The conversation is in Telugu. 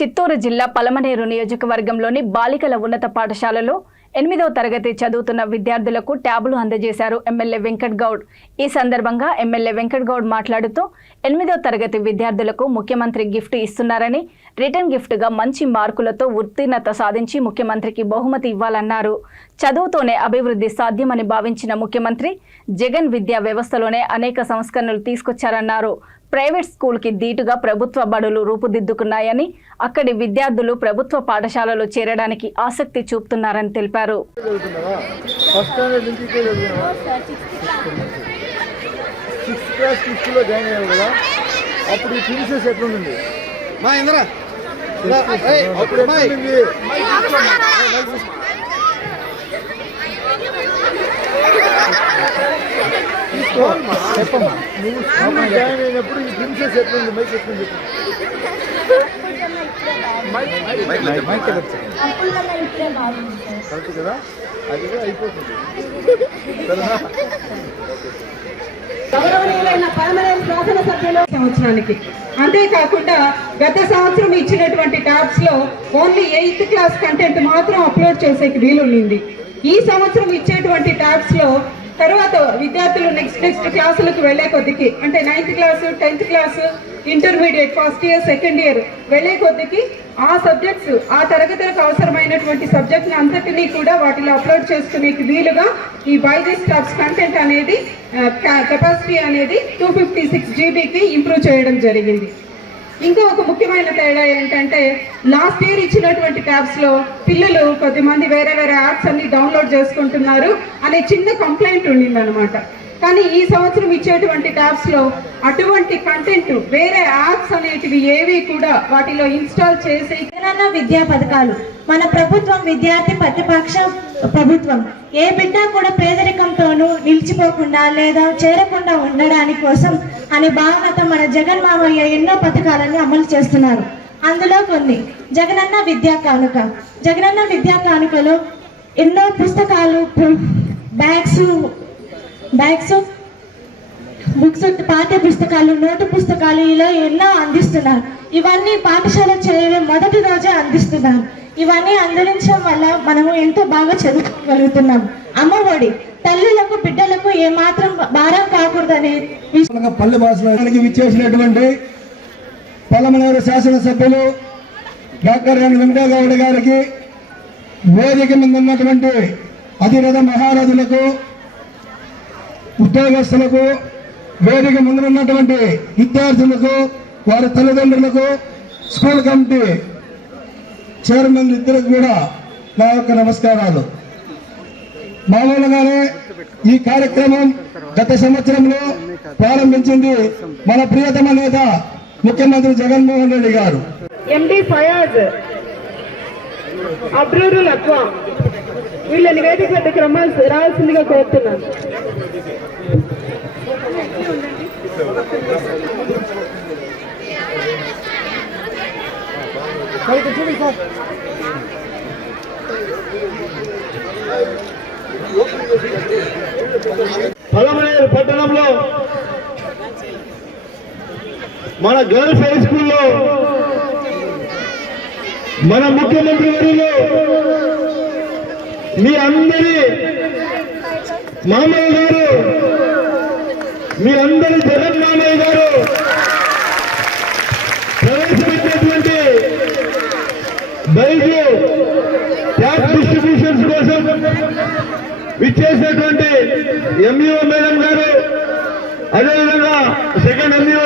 చిత్తూరు జిల్లా పలమనేరు నియోజకవర్గంలోని బాలికల ఉన్నత పాఠశాలలో 8వ తరగతి చదువుతున్న విద్యార్థులకు ట్యాబులు అందజేశారు ఎమ్మెల్యే వెంకట్ గౌడ్. ఈ సందర్భంగా ఎమ్మెల్యే వెంకట్ గౌడ్ మాట్లాడుతూ 8వ తరగతి విద్యార్థులకు ముఖ్యమంత్రి గిఫ్ట్ ఇస్తున్నారని, రిటర్న్ గిఫ్ట్గా మంచి మార్కులతో ఉత్తీర్ణత సాధించి ముఖ్యమంత్రికి బహుమతి ఇవ్వాలన్నారు. చదువుతోనే అభివృద్ధి సాధ్యమని భావించిన ముఖ్యమంత్రి జగన్ విద్యా వ్యవస్థలోనే అనేక సంస్కరణలు తీసుకొచ్చారన్నారు. ప్రైవేట్ స్కూల్కి దీటుగా ప్రభుత్వ బడులు రూపుదిద్దుకున్నాయని, అక్కడి విద్యార్థులు ప్రభుత్వ పాఠశాలలో చేరడానికి ఆసక్తి చూపుతున్నారని తెలిపారు. చెప్పమ్మా, నువ్వు జాయిన్ అయినప్పుడు ఈ ప్రిన్సెస్ ఎట్లుంది? మైక్ ఎట్లుంది? కరెక్ట్ కదా, అది అయిపోతుంది. గౌరవనీయులైన పలమనేరు శాసనసభ్యులు సంవత్సరానికి, అంతేకాకుండా గత సంవత్సరం ఇచ్చినటువంటి ట్యాబ్స్ లో ఓన్లీ 8th క్లాస్ కంటెంట్ మాత్రం అప్లోడ్ చేసేకి వీలుండింది. ఈ సంవత్సరం ఇచ్చేటువంటి ట్యాబ్స్ లో తర్వాత విద్యార్థులు నెక్స్ట్ క్లాసులకు వెళ్లే కొద్దికి, అంటే 9th class, 10th class, intermediate, first year, second year వెళ్లే కొద్దికి ఆ సబ్జెక్ట్స్, ఆ తరగతులకు అవసరమైనటువంటి సబ్జెక్ట్ని అంతటినీ కూడా వాటిలో అప్లోడ్ చేసుకునే వీలుగా ఈ బైజెస్ ట్యాబ్స్ కంటెంట్ అనేది కెపాసిటీ అనేది 256 GBకి ఇంప్రూవ్ చేయడం జరిగింది. ఇంకా ఒక ముఖ్యమైన తేడా ఏంటంటే, లాస్ట్ ఇయర్ ఇచ్చినటువంటి ట్యాబ్స్ లో పిల్లలు కొద్దిమంది వేరే యాప్స్ అన్ని డౌన్లోడ్ చేసుకుంటున్నారు అనే చిన్న కంప్లైంట్ ఉండిందనమాట. కానీ ఈ సంవత్సరం ఇచ్చేటువంటి ట్యాబ్స్ లో అటువంటి కంటెంట్, వేరే యాప్స్ అనేటివి ఏవి కూడా వాటిలో ఇన్స్టాల్ చేసే విద్యా పథకాలు. మన ప్రభుత్వం విద్యార్థి ప్రతిపక్ష ప్రభుత్వం. ఏ బిడ్డ కూడా పేదరికంతోనూ నిలిచిపోకుండా లేదా చేరకుండా ఉండడానికి కోసం అనే భావనతో మన జగన్ మామయ్య ఎన్నో పథకాలను అమలు చేస్తున్నారు. అందులో కొన్ని జగనన్న విద్యా కానుక. జగనన్న విద్యా కానుకలో ఎన్నో పుస్తకాలు, బ్యాగ్స్, బుక్స్, పాఠ్య పుస్తకాలు, నోటు పుస్తకాలు ఇలా ఎన్నో అందిస్తున్నారు. ఇవన్నీ పాఠశాల చేరే మొదటి రోజే అందిస్తున్నారు. ఇవన్నీ అందించడం వల్ల మనము ఎంతో బాగా చదువుకోగలుగుతున్నాం. అమ్మఒడి తల్లులకు, బిడ్డలకు ఏమాత్రం భారం కాకూడదని పల్లె భాషలకి విచ్చేసినటువంటి పలమనేరు శాసనసభ్యులు డాక్టర్ ఎన్ వెంకటగౌడ్ గారికి, వేదిక మీద ఉన్నటువంటి అధిరథ మహారథులకు, ఉద్యోగస్తులకు, వేదిక ముందున్నటువంటి విద్యార్థులకు, వారి తల్లిదండ్రులకు, స్కూల్ కమిటీ చైర్మన్ ఇద్దరికి కూడా నా యొక్క నమస్కారాలు. మామూలుగానే ఈ కార్యక్రమం గత సంవత్సరంలో ప్రారంభించింది మన ప్రియతమ నేత ముఖ్యమంత్రి జగన్మోహన్ రెడ్డి గారు. ఎండి ఫయాజ్, అబ్రూరుల్ అక్వా వీళ్ళని వేదిక వద్దకు రావాల్సిందిగా కోరుతున్నాను. పలమనేరు పట్టణంలో మన గర్ల్స్ హై స్కూల్లో మన ముఖ్యమంత్రి వర్యులు మీ అందరి మామయ్య గారు, మీ అందరి జగన్ మామయ్య గారు ప్రవేశపెట్టినటువంటి బైజు ట్యాబ్ డిస్ట్రిబ్యూషన్స్ కోసం విచ్చేసినటువంటి ఎంఈఓ మేడం గారు, అదేవిధంగా సెకండ్ ఎంఈఓ